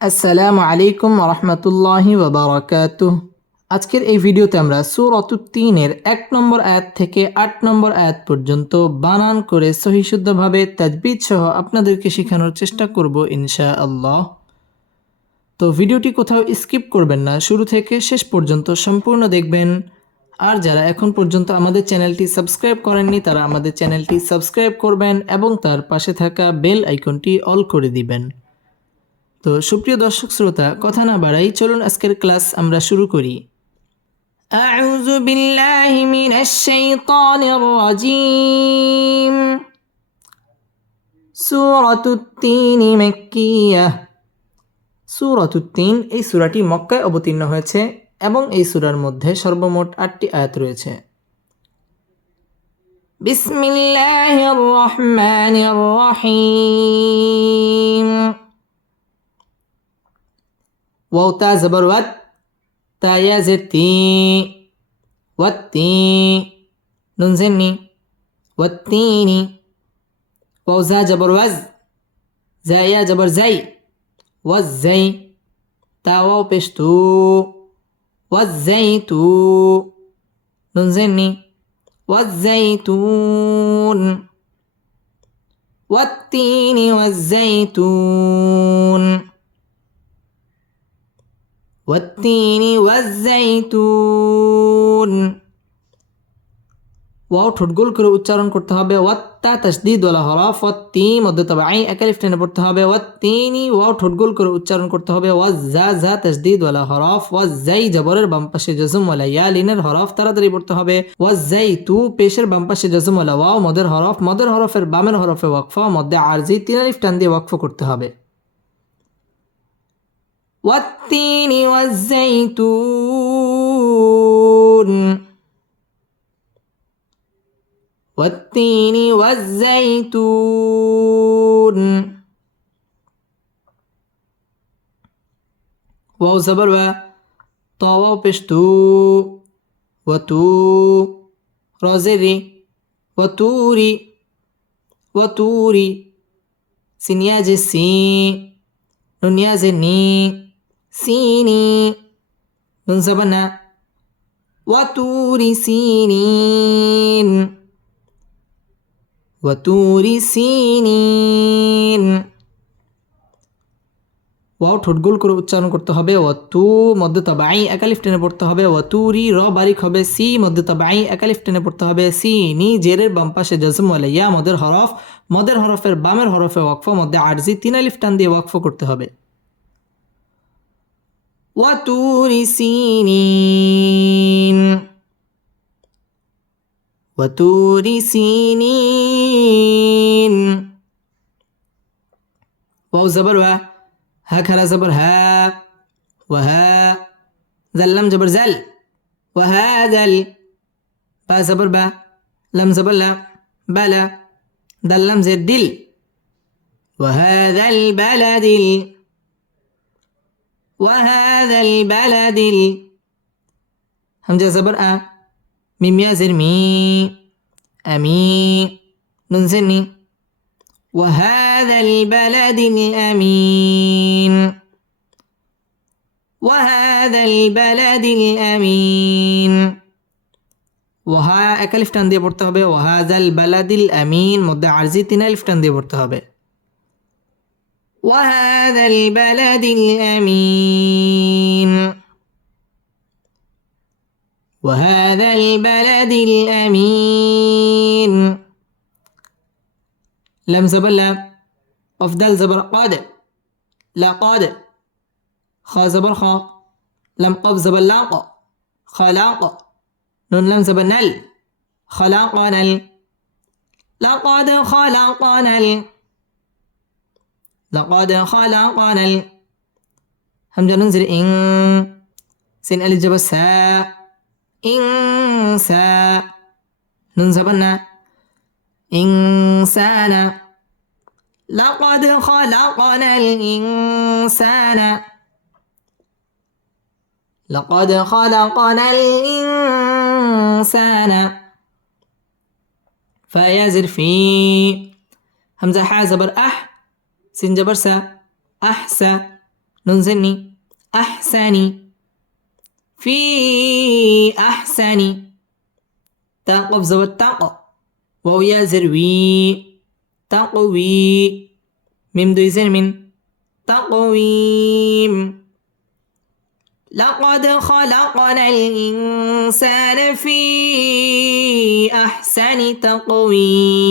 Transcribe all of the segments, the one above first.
আসসালামু আলাইকুম রহমতুল্লাহি ওবরাকাতু আজকের এই ভিডিওতে আমরা সুরত তিনের এক নম্বর আয়াত থেকে আট নম্বর আয়াত পর্যন্ত বানান করে সহিশুদ্ধভাবে তাজবিদ সহ আপনাদেরকে শেখানোর চেষ্টা করব ইনশা আল্লাহ তো ভিডিওটি কোথাও স্কিপ করবেন না, শুরু থেকে শেষ পর্যন্ত সম্পূর্ণ দেখবেন। আর যারা এখন পর্যন্ত আমাদের চ্যানেলটি সাবস্ক্রাইব করেননি, তারা আমাদের চ্যানেলটি সাবস্ক্রাইব করবেন এবং তার পাশে থাকা বেল আইকনটি অল করে দিবেন। তো সুপ্রিয় দর্শক শ্রোতা কথা না বাড়াই চলুন আজকের ক্লাস আমরা শুরু করি أعوذ بالله من الشيطان الرجيم سورة التين مكية سورة التين এই সূরাটি মক্কায় অবতীর্ণ হয়েছে এবং এই সূরার মধ্যে সর্বমোট আটটি আয়াত রয়েছে بسم الله الرحمن الرحيم واو تا زبر وت تا يا زر تي والتي نون زني والتيني واو زا جبر وز زا يا جبر زي والزي تا واو بشتو والزيتو نون زني والزيتون والتين والزيتون والتين والزيتون ওয়াও ঠোঁট গোল করে উচ্চারণ করতে হবে ওয়াত্তা তাসদিদ ওয়ালা হরফ ওয়াত্তি মধ্যে তবে আই একালিফ টেনে পড়তে হবে ওয়াত্তিনি ওয়াও ঠোঁট গোল করে উচ্চারণ করতে হবে ওয়াজ্জা জা তাসদিদ ওয়ালা হরফ ওয়াজ্জাই জবরের বাম পাশে জজম ওয়ালা ইয়া লিনের হরফ তাড়াতাড়ি পড়তে হবে ওয়াজ্জাই তু পেশের বাম পাশে জজম ওয়ালা ওয়াও মদের হরফ মদের হরফের বামের হরফে ওয়াকফা মধ্যে আরজি তিন আলিফ টান দিয়ে ওয়াকফ করতে হবে والتين والزيتون والتين والزيتون واو زبر و طا واو پشتو وتو رازري وتوري وتوري سنياج السي نونياز الني سيني نون زبنا وتور سينين وتور سينين ওয়াও ঠোঁট গোল করে উচ্চারণ করতে হবে ও তু মধ্যে তবাই একালিফ টেনে পড়তে হবে ও তুরি র বারিক হবে সি মধ্যে তবাই একালিফ টেনে পড়তে হবে সি নি জেরের বাম পাশে জজম ইয়া মদের হরফ মদের হরফের বামের হরফে ওয়াকফ মধ্যে আরজি তিন আলিফ টান দিয়ে ওয়াকফ করতে হবে وتور سينين. وتور سينين. واو زبر و هكذا زبر ها. وها زلم جبر زل. وهذا ال با زبر با. لم زبر لا. بلا دلم زد دل. وهذا البلد ال. وهذا البلد ال همزة زبر أ ميم يا زر مي أمي نون زني وهذا البلد الأمين وهذا البلد الأمين ওহা এক আলিফ টান দিয়ে পড়তে হবে ওহাজাল বালাদিল আমিন মধ্যে আরজি তিন আলিফ টান দিয়ে পড়তে হবে وهذا البلد الأمين. وهذا البلد الأمين. لم زبر لا. أفضل زبر قاد. لا قاد. خا زبر خا لم قف زبر لاق خلاق نون لم زبر نل. خلاقنا لقد خلقنا لقد خلقنا ال همزة ننزل إن سين ألف سا. إنسا نون زبرنا إنسان لقد خلقنا الإنسان. لقد خلقنا الإنسان. فيزر في همزة حا زبر أح sin jabar sa أحسى أحساني. في أحساني. تاقو بزبط تاقو واو يا زروي. تقوي ميم دوي يزن من تقويم لقد خلقنا الإنسان في أحسن تقويم.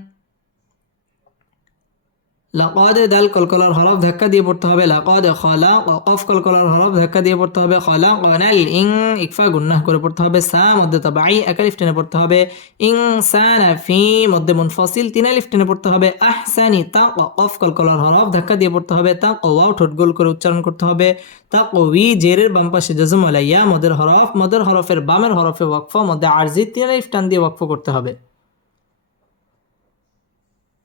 লাকদ দাল কলকলার হরফ ধাক্কা দিয়ে পড়তে হবে। লাকদ খলা কফ কলকলার হরফ ধাক্কা দিয়ে পড়তে হবে। খলা কনাল ইং ইকফা গুন্নাহ করে পড়তে হবে। সা মধ্যে তাবাই একালিফ টেনে পড়তে হবে। ইং সানা ফি মধ্যে মুনফসিল তিন আলিফ টেনে পড়তে হবে। আহসানি তা কফ কলকলার হরফ ধাক্কা দিয়ে পড়তে হবে। তা ওয়াও ঠোঁট গোল করে উচ্চারণ করতে হবে। তা কবি জেরের বাম পাশে জজম আলাইয়া মদের হরফ, মদের হরফের বামের হরফে ওয়াকফ, মধ্যে আরজি তিন আলিফ টান দিয়ে ওয়াকফ করতে হবে।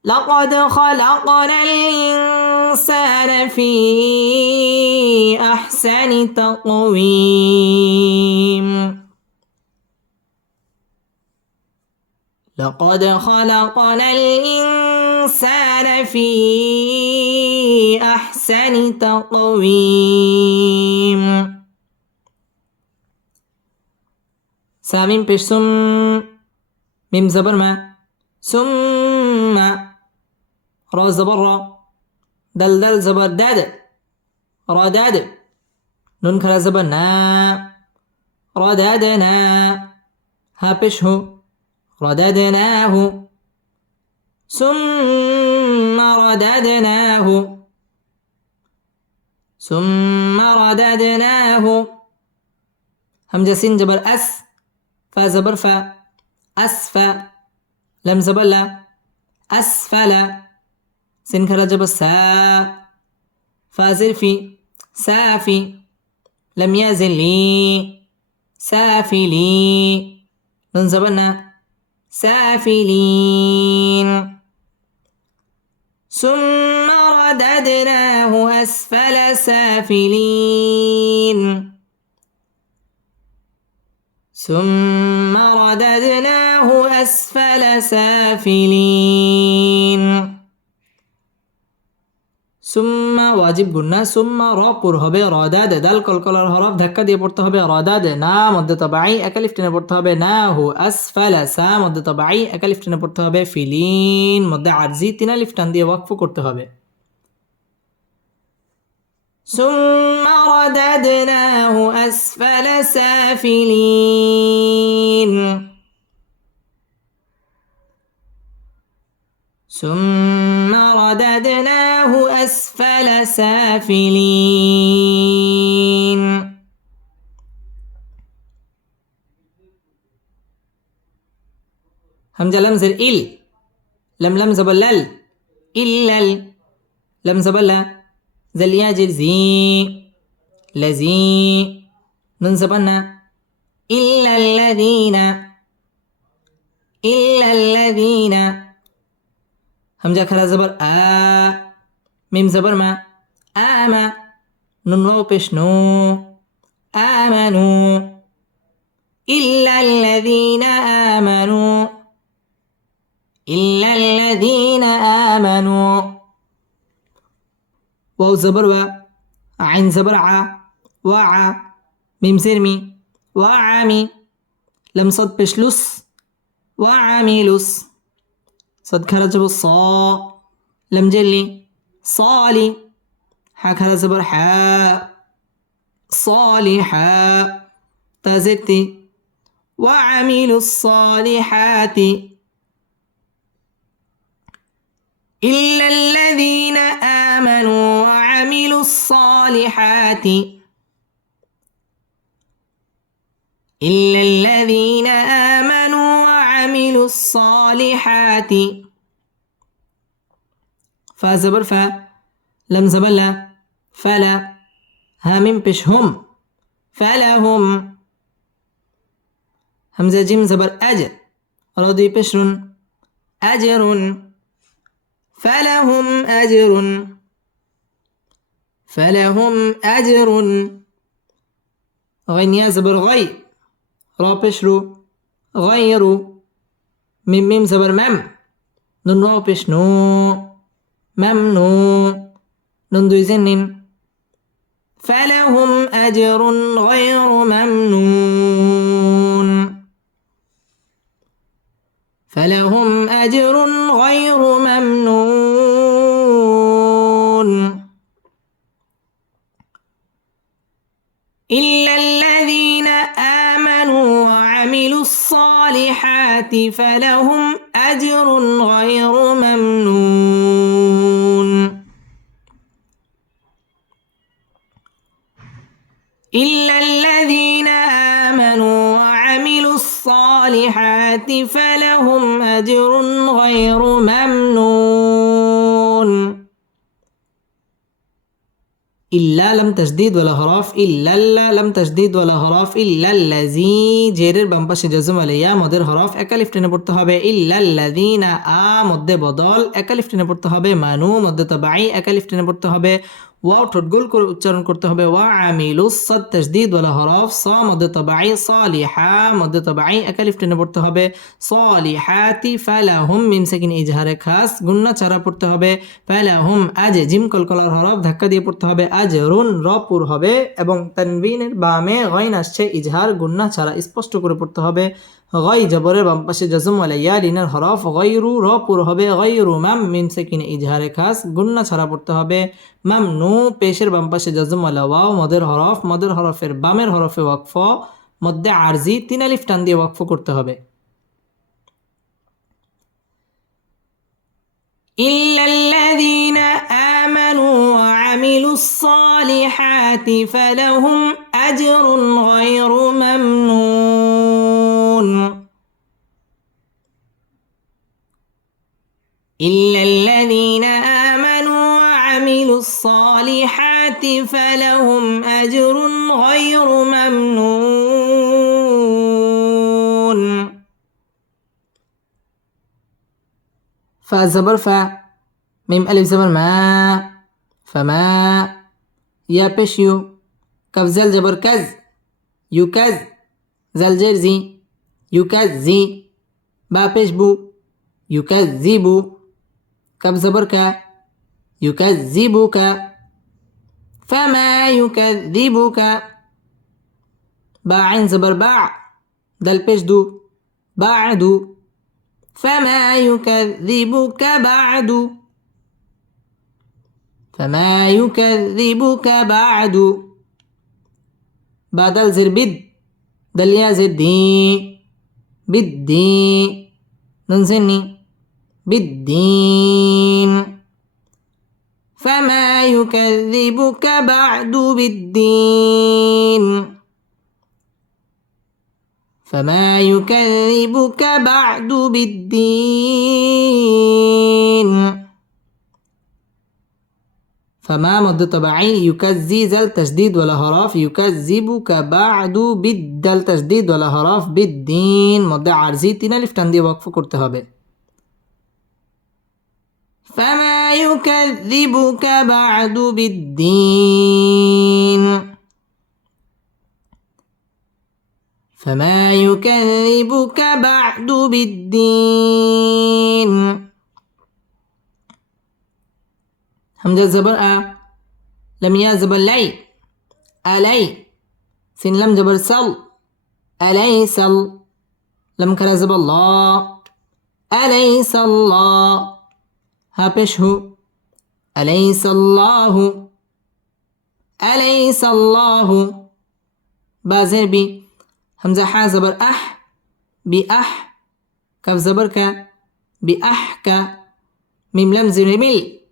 لقد خلقنا الإنسان في أحسن تقويم. لقد خلقنا الإنسان في أحسن تقويم. سامين بشسم ميم زبر ما ثم را زبر را دل دل زبر داد را داد نون کلا زبر نا. را داد نا. ها هو. رددناه ثم رددناه ثم رددناه همزة سين جبر أس. فا زبر فا. أسفا لم زبر لا. أسفل سين كرا جبر سا. فازر في سافي لم يزل لي سافلي نون زبرنا سافلين ثم رددناه أسفل سافلين ثم رددناه أسفل سافلين সুম্মা ওয়াজিব গুন্না সুম্মা র পুর হবে রদাদ দাল কলকলার হরফ ধাক্কা দিয়ে পড়তে হবে রদাদ না মধ্যে তবাই একালিফ টেনে পড়তে হবে না হু আসফালা সা মধ্যে তবাই একালিফ টেনে পড়তে হবে ফিলিন মধ্যে আরজি তিন আলিফ টান দিয়ে ওয়াকফ করতে হবে ثم رددناه أسفل سافلين ثم رددناه أسفل سافلين همزة لم زر إل لم لم زبلل إلا لم زبلا زل ياجر زي. لزي نون زبنا إلا الذين. إلا الذين. همزة كلا زبر آ ميم زبر ما آما نون واو بش نو آمنوا إلا الذين آمنوا إلا الذين آمنوا. واو زبر و عين زبر ع وع ميم سرمي وعمي لم صد بشلس وعملس صد كلا زبر صا. لم جلي صالي حا. زبر حا. صالحا تزدتي وعملوا الصالحات. إلا الذين آمنوا وعملوا الصالحات. إلا الذين آمنوا وعملوا الصالحات الصالحات. فا زبر فا لم زبر لا فلا ها ميم بش هم فلهم همزة جيم زبر أجر رضي بشر أجر فلهم أجر فلهم أجر غنيا زبر غير را بشرو غيرو ميم ميم زبر مم نون واو بيش نو. ممنوع نون دو زنين. فلهم أجر غير ممنون. فلهم أجر غير ممنون. إلا الذين آمنوا وعملوا الصالحات فلهم أجر غير ممنون. إلا الذين آمنوا وعملوا الصالحات فلهم أجر غير ممنون. ইল্লা লাম তাসদিদ ওয়ালা হরফ ইল্লাল্লা লাম তাসদিদ ওয়ালা হরফ ইল্লাল্লাজি জেরের বাম পাশে আলিয়া মদের হরফ একা টেনে পড়তে হবে ইল্লাল্লাযিনা আ, মধ্যে বদল একা টেনে পড়তে হবে, মানু মধ্যে তবাই একা টেনে পড়তে হবে ওয়াও ঠোঁট গোল করে উচ্চারণ করতে হবে, ওয়া আমিলু সাদ তাসদিদ ওয়ালা হরফ সা মধ্যে তবাই সালিহা মধ্যে তবাই একালিফ টেনে পড়তে হবে সালিহাতি ফালাহুম মিম সাকিন ইজহারে, খাস গুন্না চারা পড়তে হবে, ফালাহুম আজ, জিম কলকলার হরফ ধাক্কা দিয়ে পড়তে হবে আজ রুন র পুর হবে এবং তানবিনের বামে গইন আসছে, ইজহার গুন্না ছাড়া স্পষ্ট করে পড়তে হবে গই জবরের বাম পাশে জজম আলাইয়া লিনার হরফ গইরু র পুর হবে গইরু মাম মিম সাকিন ইজহারে খাস গুন্না ছাড়া পড়তে হবে মাম নু পেশের বাম পাশে জজম আলা ওয়াও মদের হরফ মদের হরফের বামের হরফে ওয়াকফ মধ্যে আরজি তিন আলিফ টান দিয়ে ওয়াকফ করতে হবে إلا الذين آمنوا وعملوا الصالحات فلهم أجر غير ممنون إلا الذين آمنوا وعملوا الصالحات فلهم أجر غير ممنون. فا زبر فا ميم ألف زبر ما فما يا بش يو كف زل جبر كز يكز زل جرزي يكزي با بش بو يكذب. كف زبر كا يكذبك. فما يكذبك. باع زبر باع. دل بش دو بعدو فما يكذبك. بعد. فما يكذبك. بعد. بدل زر بد دل يا زدي بدي ننزني بالدين. فما يكذبك بعد بالدين. فما يكذبك بعد بالدين. فما مد طبعي يكذي زل تشديد ولا هراف يكذبك بعد بالدل تشديد ولا هراف بالدين مد عرزي তিন আলিফ টান দিয়ে ওয়াকফ করতে হবে فما يكذبك بعد بالدين فما يكذبك بعد بالدين همزة زبر أ لم يا زبر لي ألي سين لم زبر سل أليس ال لم كلا زبر الله أليس الله ها بشه أليس الله أليس الله. بازر بي همزة حا زبر أح بأح كف زبر ك بأحك ميم لم زر مل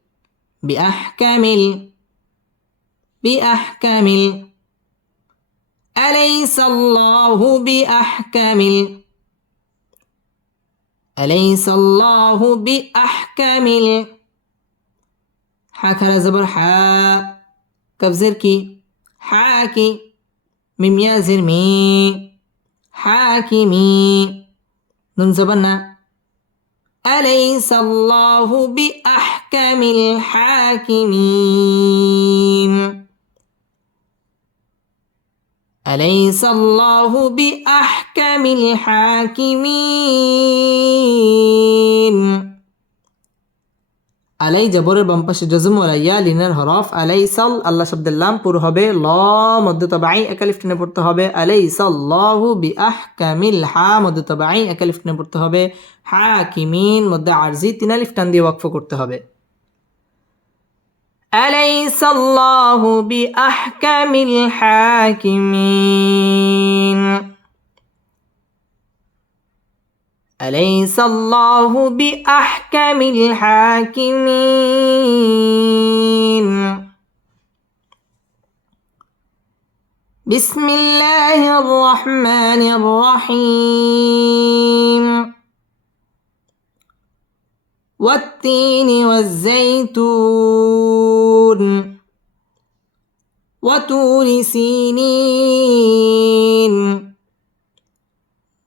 بأحكمل بأحكمل أليس الله بأحكمل أليس الله بأحكمل حكى زبر حا كف زركي حاكي ميم يا زرمي حاكمي نون زبرنا أليس الله بأحكم الحاكمين؟ أليس الله بأحكم الحاكمين؟ আলাই জবরের বম্পাসে জজম আলাইয়া লিনার হরফ আলাই সাল, আল্লাহ শব্দের লাম হবে ল মধ্যতবাই একালিফ টেনে পড়তে হবে আলাই সাল লহু বি আহ কামিল হা, মধ্যতবাই একালিফ টেনে পড়তে হবে হা কিমিন মধ্যে আরজি তিনালিফটান দিয়ে ওয়াকফ করতে হবে। আলাই সাল্লাহু বি আহ কামিল হা কিমিন أليس الله بأحكم الحاكمين؟ بسم الله الرحمن الرحيم. والتين والزيتون وطور سينين.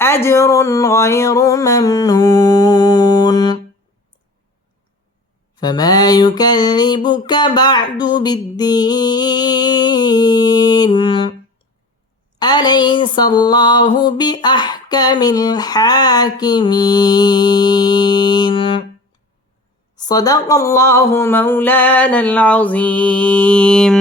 أجر غير ممنون. فما يكذبك بعد بالدين. أليس الله بأحكم الحاكمين؟ صدق الله مولانا العظيم.